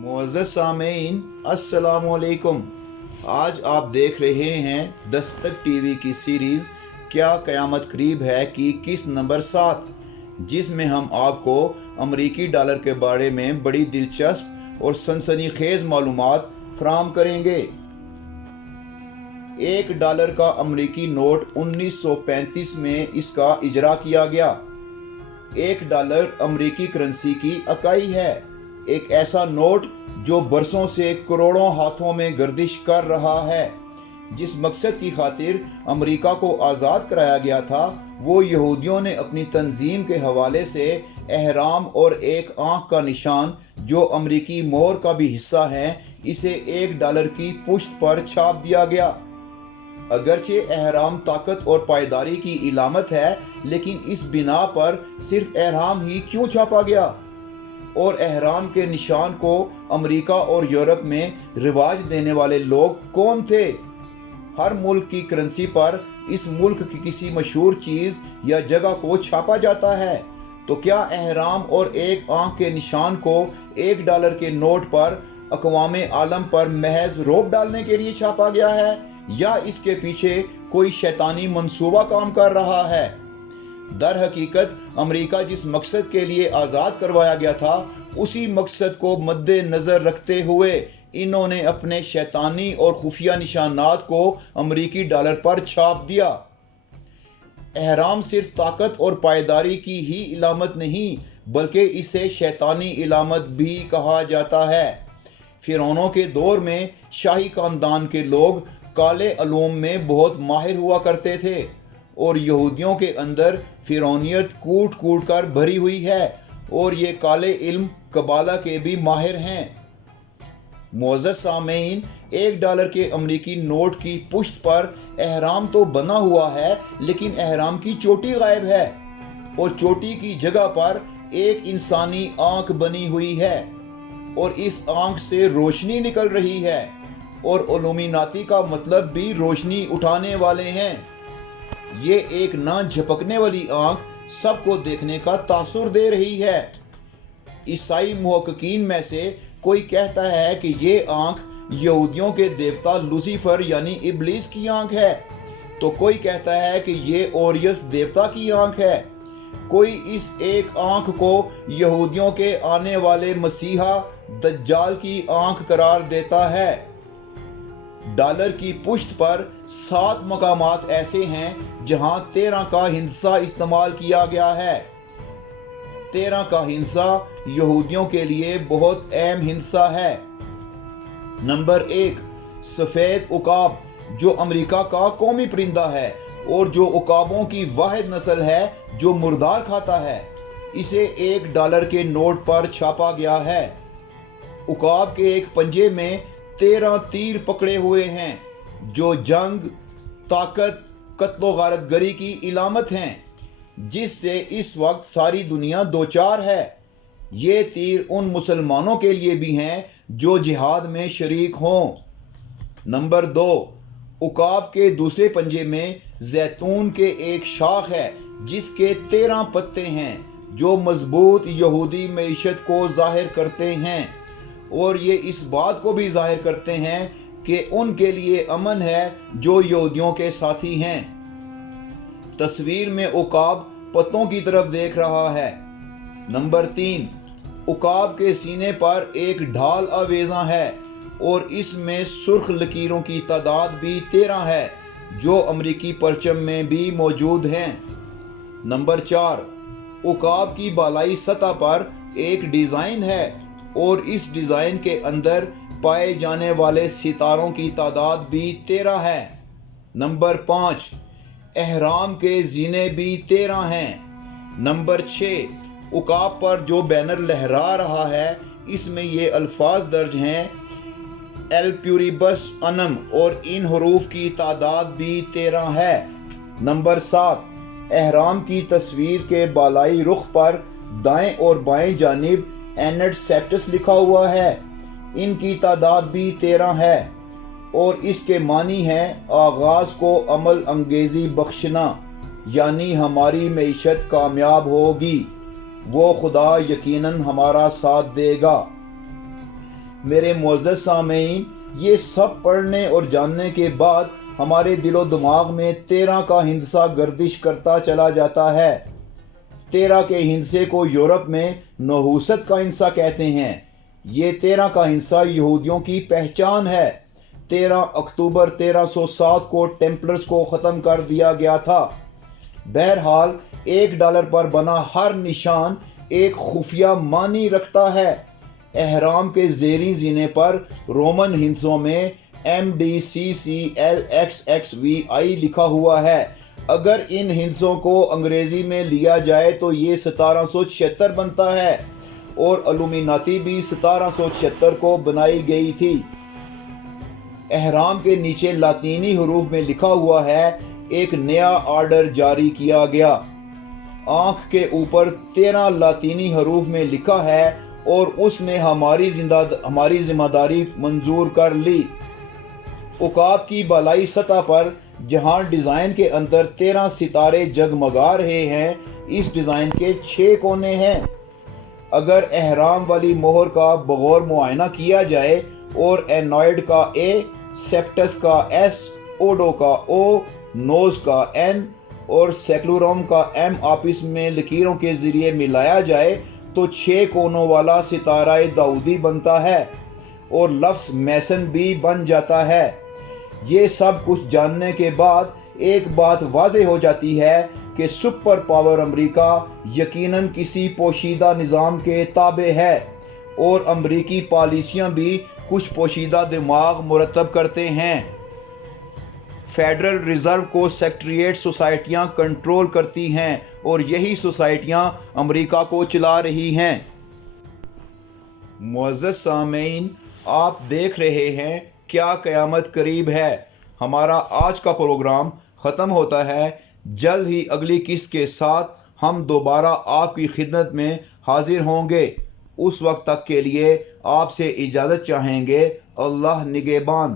मुअज़्ज़ज़ सामीन अस्सलाम वालेकुम। आज आप देख रहे हैं दस्तक टीवी की सीरीज़ क्या क़यामत करीब है की किस्त नंबर 7, जिसमें हम आपको अमरीकी डॉलर के बारे में बड़ी दिलचस्प और सनसनीखेज़ मालूमात फराहम करेंगे। $1 का अमरीकी नोट 1935 में इसका इजरा किया गया। $1 अमरीकी करेंसी की इकाई है, एक ऐसा नोट जो बरसों से करोड़ों हाथों में गर्दिश कर रहा है। जिस मकसद की खातिर अमेरिका को आज़ाद कराया गया था, वो यहूदियों ने अपनी तंजीम के हवाले से एहराम और एक आँख का निशान जो अमरीकी मोहर का भी हिस्सा है, इसे $1 की पुश्त पर छाप दिया गया। अगरचे एहराम ताकत और पायदारी की इलामत है, लेकिन इस बिना पर सिर्फ एहराम ही क्यों छापा गया? और एहराम के निशान को अमेरिका और यूरोप में रिवाज देने वाले लोग कौन थे? हर मुल्क की करेंसी पर इस मुल्क की किसी मशहूर चीज़ या जगह को छापा जाता है। तो क्या एहराम और एक आँख के निशान को $1 के नोट पर अक़वामे आलम पर महज रोब डालने के लिए छापा गया है, या इसके पीछे कोई शैतानी मंसूबा काम कर रहा है? दर हकीकत अमेरिका जिस मकसद के लिए आज़ाद करवाया गया था, उसी मकसद को मद्देनज़र रखते हुए इन्होंने अपने शैतानी और खुफिया निशानात को अमरीकी डॉलर पर छाप दिया। एहराम सिर्फ ताकत और पायदारी की ही इलामत नहीं, बल्कि इसे शैतानी इलामत भी कहा जाता है। फिरौनों के दौर में शाही खानदान के लोग काले अलूम में बहुत माहिर हुआ करते थे, और यहूदियों के अंदर फिरौनियत कूट कूट कर भरी हुई है, और ये काले इल्म कबाला के भी माहिर हैं। मुअज़्ज़ज़ सामीन, $1 के अमरीकी नोट की पुश्त पर एहराम तो बना हुआ है, लेकिन एहराम की चोटी गायब है, और चोटी की जगह पर एक इंसानी आंख बनी हुई है, और इस आंख से रोशनी निकल रही है, और इल्यूमिनाती का मतलब भी रोशनी उठाने वाले हैं। ये एक ना झपकने वाली आंख सबको देखने का तासुर दे रही है। ईसाई मुहक्किकीन में से कोई कहता है कि ये आंख यहूदियों के देवता लूसीफर यानी इब्लीस की आंख है, तो कोई कहता है कि ये ओरियस देवता की आंख है। कोई इस एक आंख को यहूदियों के आने वाले मसीहा दज्जाल की आंख करार देता है। डॉलर की पुश्त पर 7 मकामात ऐसे हैं जहां 13 का हिंसा इस्तेमाल किया गया है। 13 का हिंसा यहूदियों के लिए बहुत अहम हिंसा है। नंबर 1, सफ़ेद उकाब, जो अमेरिका का कौमी परिंदा है और जो उकाबों की वाहिद नस्ल है जो मुर्दार खाता है। इसे $1 के नोट पर छापा गया है। उकाब के एक पंजे में 13 तीर पकड़े हुए हैं, जो जंग, ताकत, कत्लो गारत गरी की इलामत हैं, जिससे इस वक्त सारी दुनिया दोचार है। ये तीर उन मुसलमानों के लिए भी हैं जो जिहाद में शरीक हों। नंबर 2, उकाब के दूसरे पंजे में जैतून के एक शाख है जिसके 13 पत्ते हैं, जो मजबूत यहूदी मईशत को जाहिर करते हैं, और ये इस बात को भी जाहिर करते हैं कि उनके लिए अमन है जो यहूदियों के साथी हैं। तस्वीर में उकाब पत्तों की तरफ देख रहा है। नंबर 3, उकाब के सीने पर एक ढाल आवेज़ा है, और इसमें सुर्ख लकीरों की तादाद भी 13 है, जो अमरीकी परचम में भी मौजूद हैं। नंबर 4, उकाब की बालाई सतह पर एक डिज़ाइन है, और इस डिज़ाइन के अंदर पाए जाने वाले सितारों की तादाद भी 13 है। नंबर 5, एहराम के जीने भी 13 हैं। नंबर 6, उकाब पर जो बैनर लहरा रहा है, इसमें ये अल्फाज दर्ज हैं, एल प्यूरिबस अनम, और इन हरूफ की तादाद भी 13 है। नंबर 7, एहराम की तस्वीर के बालाई रुख पर दाएं और बाएं जानिब एनेट सेप्टस लिखा हुआ है, इनकी तादाद भी 13 है, और इसके मानी है आगाज़ को अमल अंगेज़ी बख्शना, यानी हमारी मईशत कामयाब होगी, वो खुदा यकीनन हमारा साथ देगा। میرے معزز سامعین، یہ سب پڑھنے اور جاننے کے بعد ہمارے دل و دماغ میں 13 کا ہندسہ گردش کرتا چلا جاتا ہے۔ 13 کے ہندسے کو یورپ میں نحوست کا ہندسہ کہتے ہیں۔ یہ 13 کا ہندسہ یہودیوں کی پہچان ہے۔ 13 اکتوبر 1307 کو ٹیمپلرز کو ختم کر دیا گیا تھا۔ بہرحال $1 پر بنا ہر نشان ایک خفیہ معنی رکھتا ہے۔ احرام کے زیریں زینے پر رومن ہندسوں میں MDCCLXXVI لکھا ہوا ہے۔ اگر ان ہندسوں کو انگریزی میں لیا جائے تو یہ 1776 بنتا ہے، اور الومیناتی بھی 1776 کو بنائی گئی تھی۔ احرام کے نیچے لاطینی حروف میں لکھا ہوا ہے، ایک نیا آرڈر جاری کیا گیا۔ آنکھ کے اوپر 13 لاطینی حروف میں لکھا ہے، اور اس نے ہماری ذمہ داری منظور کر لی۔ عقاب کی بالائی سطح پر جہاں ڈیزائن کے اندر 13 ستارے جگمگا رہے ہیں، اس ڈیزائن کے 6 کونے ہیں۔ اگر احرام والی مہر کا بغور معائنہ کیا جائے اور اینوائڈ کا A، سیپٹس کا S، اوڈو کا O، نوز کا N اور سیکلورم کا M آپس میں لکیروں کے ذریعے ملایا جائے تو 6 کونوں والا ستارہ داؤدی بنتا ہے، اور لفظ میسن بھی بن جاتا ہے۔ یہ سب کچھ جاننے کے بعد ایک بات واضح ہو جاتی ہے کہ سپر پاور امریکہ یقیناً کسی پوشیدہ نظام کے تابع ہے، اور امریکی پالیسیاں بھی کچھ پوشیدہ دماغ مرتب کرتے ہیں۔ فیڈرل ریزرو کو سیکریٹریٹ سوسائٹیاں کنٹرول کرتی ہیں، اور یہی سوسائٹیاں امریکہ کو چلا رہی ہیں۔ معزز سامعین، آپ دیکھ رہے ہیں کیا قیامت قریب ہے۔ ہمارا آج کا پروگرام ختم ہوتا ہے۔ جلد ہی اگلی قسط کے ساتھ ہم دوبارہ آپ کی خدمت میں حاضر ہوں گے۔ اس وقت تک کے لیے آپ سے اجازت چاہیں گے۔ اللہ نگہبان۔